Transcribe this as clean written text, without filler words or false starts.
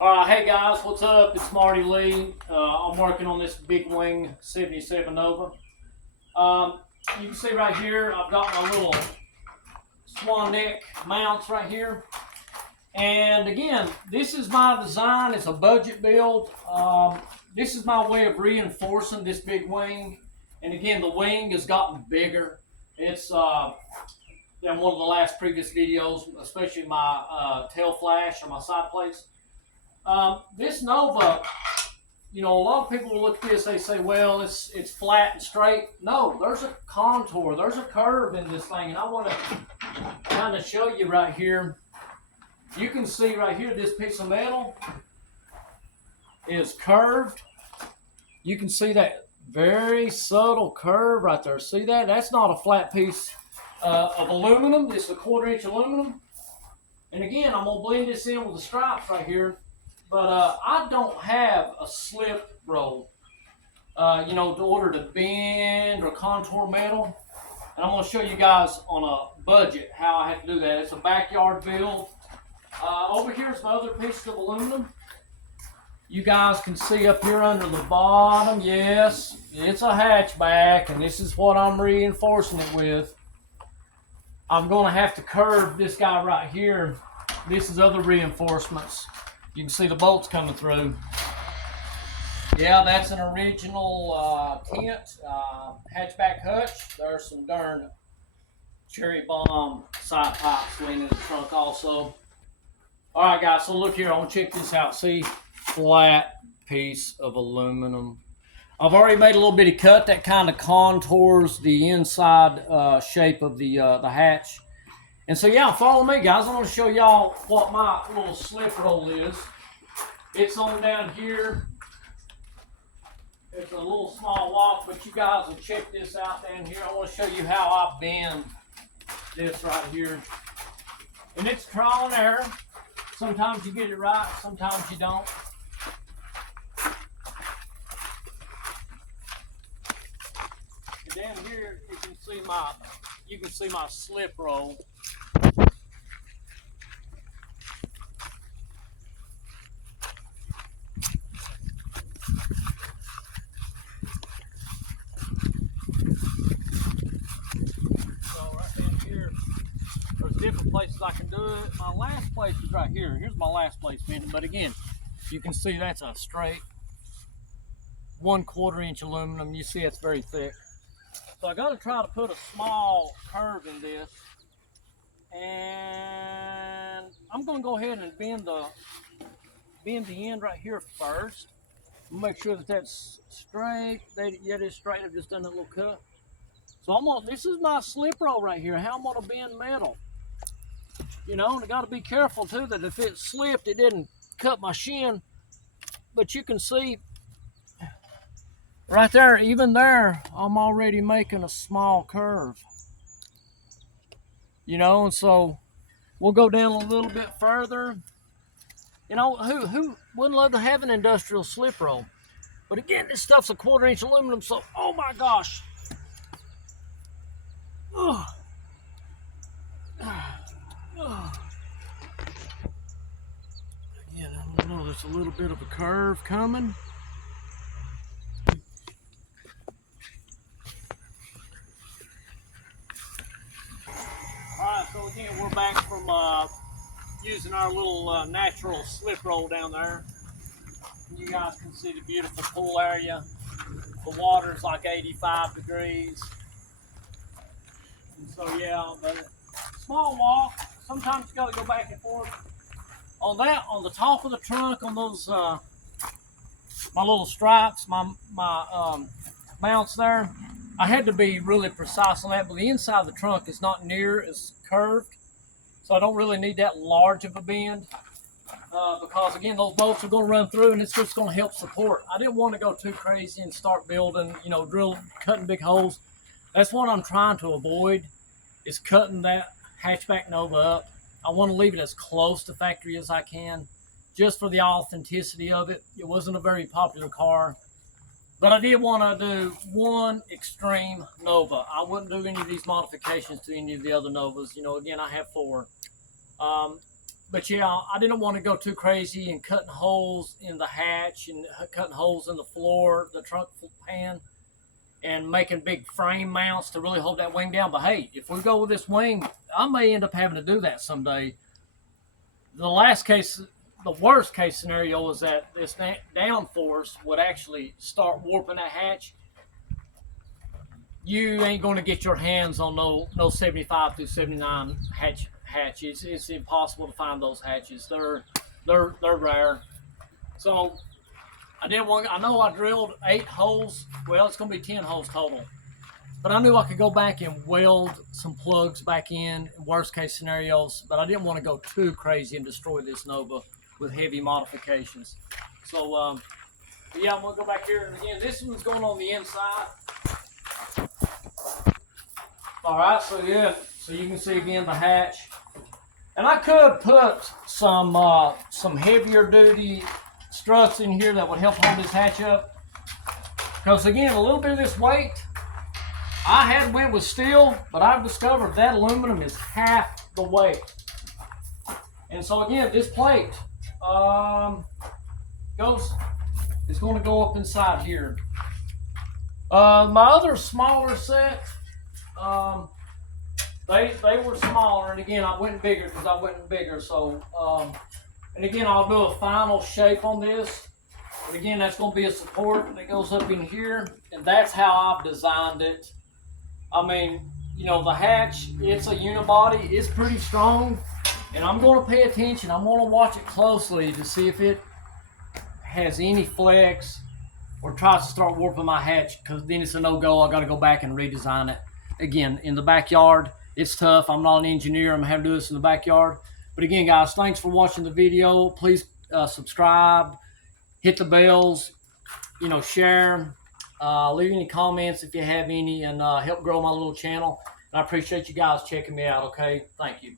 Hey guys, what's up? It's Marty Lee. I'm working on this Big Wing 77 Nova. You can see right here, I've got my little swan neck mounts right here. And again, this is my design. It's a budget build. This is my way of reinforcing this big wing. And again, the wing has gotten bigger. It's in one of the last previous videos, especially my tail flash or my side plates. This Nova, a lot of people will look at this, they say, well, it's flat and straight. No, there's a contour, there's a curve in this thing, and I want to kind of show you right here. You can see right here, this piece of metal is curved. You can see that very subtle curve right there. See that? That's not a flat piece of aluminum. This is a 1/4 inch aluminum. And again, I'm going to blend this in with the stripes right here. But I don't have a slip roll, in order to bend or contour metal. And I'm going to show you guys on a budget how I have to do that. It's a backyard build. Over here is my other piece of aluminum. You guys can see up here under the bottom, yes, it's a hatchback, and this is what I'm reinforcing it with. I'm going to have to curve this guy right here. This is other reinforcements. You can see the bolts coming through. Yeah, that's an original tent, hatchback hutch. There's some darn cherry bomb side pipes leaning in the trunk also. All right, guys, so look here. I want to check this out. See, flat piece of aluminum. I've already made a little bitty cut that kind of contours the inside shape of the hatch. And so, yeah, follow me, guys. I want to show y'all what my little slip roll is. It's on down here. It's a little small walk, but you guys will check this out down here. I want to show you how I bend this right here. And it's trial and error. Sometimes you get it right, sometimes you don't. And down here, you can see my slip roll. Different places I can do it. My last place is right here. Here's my last place bending. But again, you can see that's a straight 1/4 inch aluminum. You see it's very thick. So I got to try to put a small curve in this. And I'm going to go ahead and bend the end right here first. Make sure that that's straight. Yeah, it is straight. I've just done a little cut. So this is my slip roll right here. How I'm going to bend metal. And I got to be careful too that if it slipped, it didn't cut my shin. But you can see right there, even there, I'm already making a small curve. And so we'll go down a little bit further. Who wouldn't love to have an industrial slip roll? But again, this stuff's a 1/4 inch aluminum, so oh my gosh. Ugh. Again, I don't know, there's a little bit of a curve coming. Alright, so again, we're back from using our little natural slip roll down there. You guys can see the beautiful pool area. The water's like 85 degrees. And so yeah, but small walk. Sometimes you got to go back and forth. On the top of the trunk, on those my little stripes, my mounts there, I had to be really precise on that. But the inside of the trunk is not near as curved, so I don't really need that large of a bend because again, those bolts are going to run through, and it's just going to help support. I didn't want to go too crazy and start building, cutting big holes. That's what I'm trying to avoid, is cutting that hatchback Nova up. I want to leave it as close to factory as I can, just for the authenticity of it. It wasn't a very popular car, but I did want to do one extreme Nova. I wouldn't do any of these modifications to any of the other Novas. Again, I have 4. but yeah, I didn't want to go too crazy and cutting holes in the hatch and cutting holes in the floor, the trunk pan, and making big frame mounts to really hold that wing down. But hey, if we go with this wing, I may end up having to do that someday. The worst case scenario is that this downforce would actually start warping that hatch. You ain't going to get your hands on no 75 through 79 hatches. It's impossible to find those hatches. They're rare. So I didn't want. I know I drilled 8 holes. Well, it's going to be 10 holes total. But I knew I could go back and weld some plugs back in worst case scenarios. But I didn't want to go too crazy and destroy this Nova with heavy modifications. So yeah, I'm gonna go back here, and again, this one's going on the inside. All right, so yeah, so you can see again the hatch, and I could put some heavier duty struts in here that would help hold this hatch up, because again, a little bit of this weight, I had went with steel, but I've discovered that aluminum is half the weight. And so again, this plate it's going to go up inside here. My other smaller set, they were smaller, and again, I went bigger because I went bigger. So, and again, I'll do a final shape on this. But again, that's going to be a support that goes up in here, and that's how I've designed it. I mean, you know, the hatch, it's a unibody, it's pretty strong, and I'm going to pay attention. I'm going to watch it closely to see if it has any flex or tries to start warping my hatch, because then it's a no-go. I got to go back and redesign it. Again, in the backyard, it's tough. I'm not an engineer. I'm having to do this in the backyard. But again, guys, thanks for watching the video. Please subscribe, hit the bells, you know, share, leave any comments if you have any, and help grow my little channel. And I appreciate you guys checking me out, okay? Thank you.